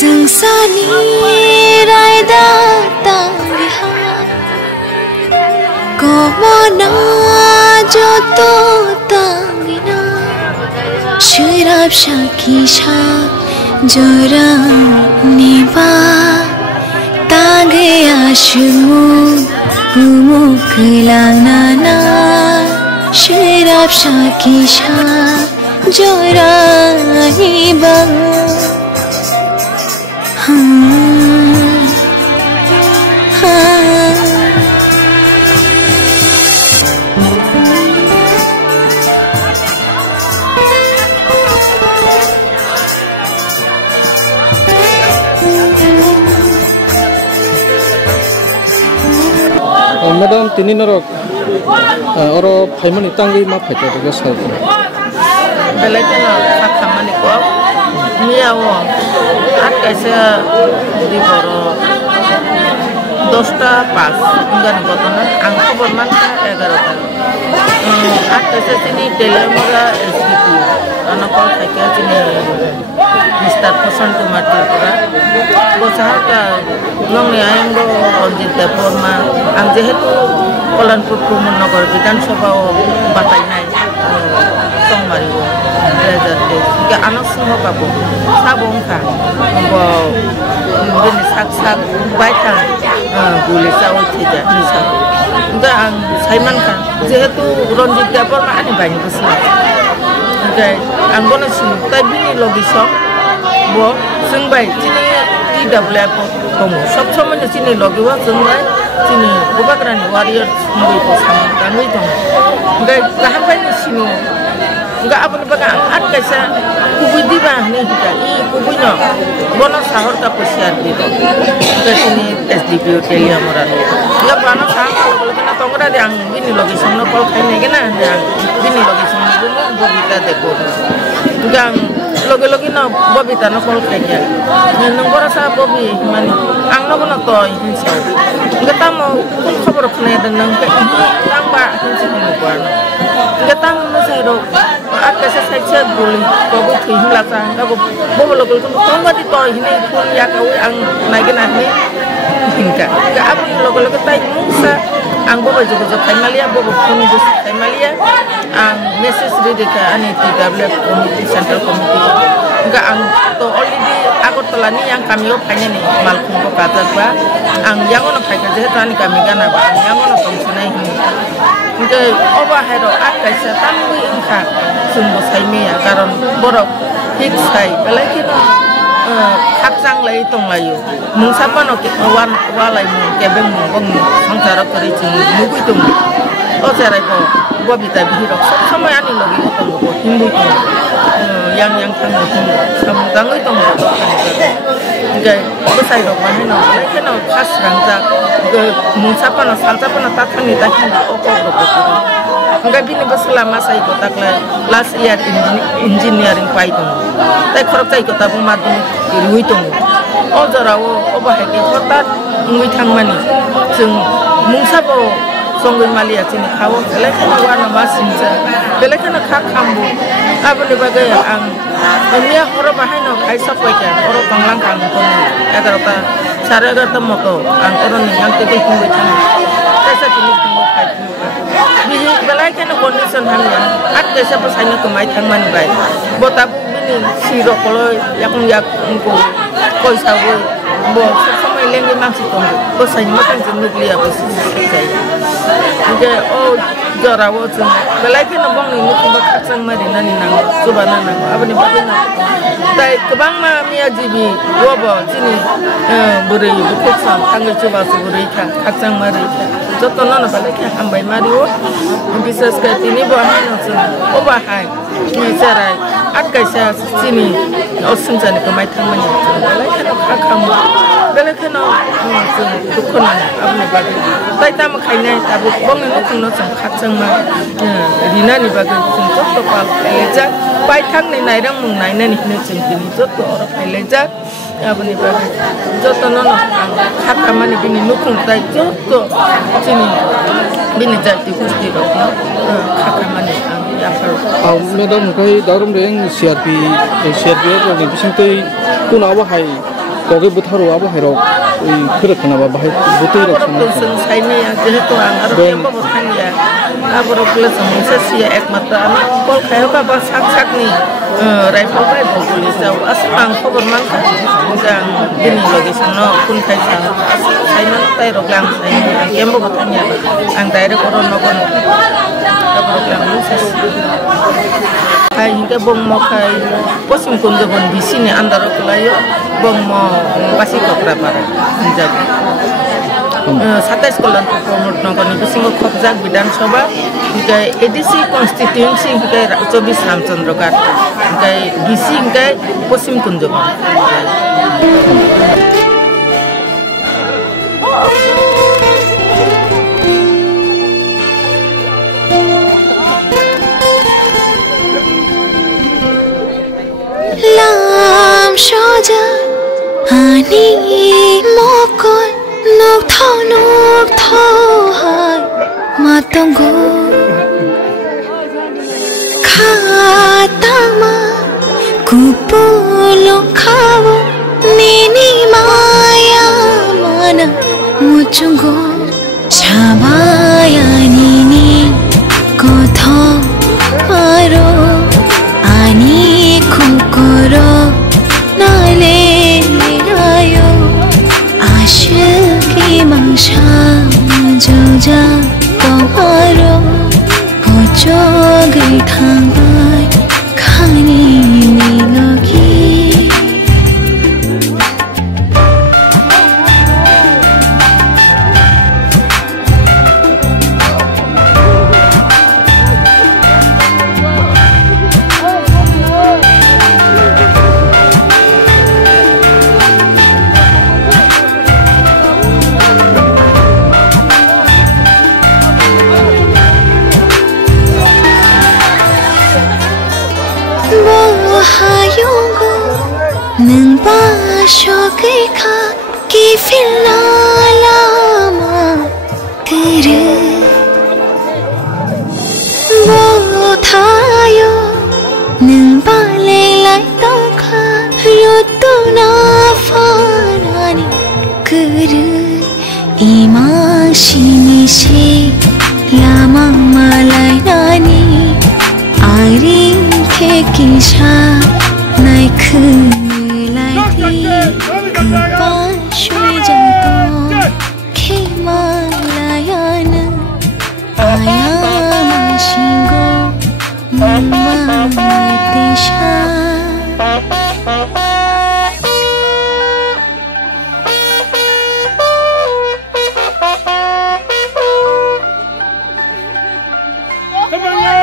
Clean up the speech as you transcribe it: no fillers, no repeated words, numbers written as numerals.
Sengsani raida tangiha Komana joto tangina Shirab shakisha jora niba Tange ashumu gumuklana Shirab shakisha jora niba Madam tini norok oro payment itangi ma pakai juga saya. Belajar nak kaman itu, miawo, ada saya di boro 2:05 enggak nih kotoran, angka bermata 11. Ada saya sini telemora SDP, anak kalau saya sini Mister Person tu mati pura, bosaha nong ni ayam go onjit dapur ma, angje itu kolan pupu menogor bidan soba batai nai, tong mariwo, jika anak semua kabu, sabong kan, go ini sak baikkan, boleh sawo tidak bisa, enggak ang saiman kan, jehetu onjit dapur ma ani banyak besar, enggak anggono sini, tapi ni logisong. Bo sungbai sini tidak boleh kamu. Semuanya sini logi wa sungbai sini. Bukan kerana warrior sungbai posam kami itu. Enggak sampai di sini. Enggak apa apa at kaisa kubu di bawah ni kita. Kubunya bonus sahur tak posiar di tu. Ke sini SDP hotel yang murah. Enggak pernah sahur kalau kena tongra yang ini logi sungno kalau kena kena yang ini logi sungno bumu kita dekor. Enggak logi na bobi ta na kol kaya nang bora sa bobi mani ang no na toy hinsa ngata mo kun khabar khne dan nang ka nang ba hinsa ni ba ngata mo no sa ro at ka sa sa buli bobo thi hila sa ka bobo logi kun tong ba ti toy hine kun ya ka wi ang nai ka na ni hinka ka ab logi tai musa ang bobo jogo jo malia bobo kun jo malia ang message di ka ani TWF committee central committee enggak ang to already aku telah ni yang kami opanya nih malkum ko kata ba ang yang ono pai ka tani kami gana ba yang ono tong sunai ini enggak oba hero akai sa tambu ingka sumbu sai me ya karon borok hit sai belaki no haksang lai tong layu mung sapa no wan walai mung kebeng mung bong sangsara kari chung mugu tung o cerai ko bobita bihiro sama ani logi otong ko himbu tung yang kami sama itu mau enggak besar dong mana mereka no khas rangka ke mungsapa no salsapa no takkan ni takkan opo begitu enggak bini beselama saya ikut taklah last year engineering python tapi korok saya ikut tabung madu di itu oh jarawo oh bahaya kotat ngui mani sing mungsapa songun malia sini kau belakang warna masinja belakang kak kambu apa ni bagai ang dunia orang bahaya no kaisa poikan orang panglang kang pun agar apa cara agar temu to ang orang ni yang tidak tinggal cang kaisa jenis tinggal kaisa biji belakang kondisi hamnya at kaisa pasanya kemai tangman baik botabu ini siro kalau yang engkau kau sawo bo sama lengi masih tunggu pasanya makan jenuh dia pasti Oke, oh jarawo tu. Belaki nabang ni mungkin bakal sang mari nani nang, coba nang, apa ni bagai nang. Tapi kebang ma mia jibi, wabah sini beri bukit sam, tangga coba beri kah sang mari. Jodoh nana belaki hambai mari wo. Bisa sekali ini bahan nasi, oh bahan. Ni cerai, at kaisa sini, osun jani kemai tangmani. Belaki nak kamu. Belaki nak dukunan, apa ni bagai. Tapi tamu kainai, tapi bang ni nukung nasi kacang ma. Rina ni bagai sungguh topal lejar. Baik tang ni nairang mung naina ni cengkini jodoh orang lejar. Apa ni bagai. Jodoh nono kacang ni bini nukung tai jodoh sini. Bini jadi kusti rokno kacang ni. Madam kau dalam reng CRP itu ni bising tu pun awak hai koge butharo abo hero khira khana ba bahai butai rok sun saini ya jehetu ang aro kembo bothan ya aboro plus samsa sia ekmatra ami kol khayo ka ba sak sak ni rifle pai boguli sa asang khobor man ka jang dini location no kun khai sa saina tai rok lang saini ang kembo bothan ya ang daire koron no kon aboro lang muses kai hingga bong mo kai posim kunde bon bisini andaro kulayo bong mo pasi kopra para menjadi 27 kolan promote nongkoni bisingo khopjak bidan sabha hikai ADC constituency hikai 24 Ramchandra Ghat hikai BC hikai posim kunde lam shoja ani mokol nok thau hai matongo khatama kupolo khawo nini maya mana muchungo chabaya nini kotha paro ani khukoro nale ayo ashki mangsha joja tomaro pocho gai thangai khani nilogi hayungo nang ba shokai kha ki filala ma kare bo thayo nang ba le lai to kha yoto na fanani kare ima shini she lama malai nani ari kisha naik lagi kapan shui jatuh Himalayan ayam singgo memang tisha Come on,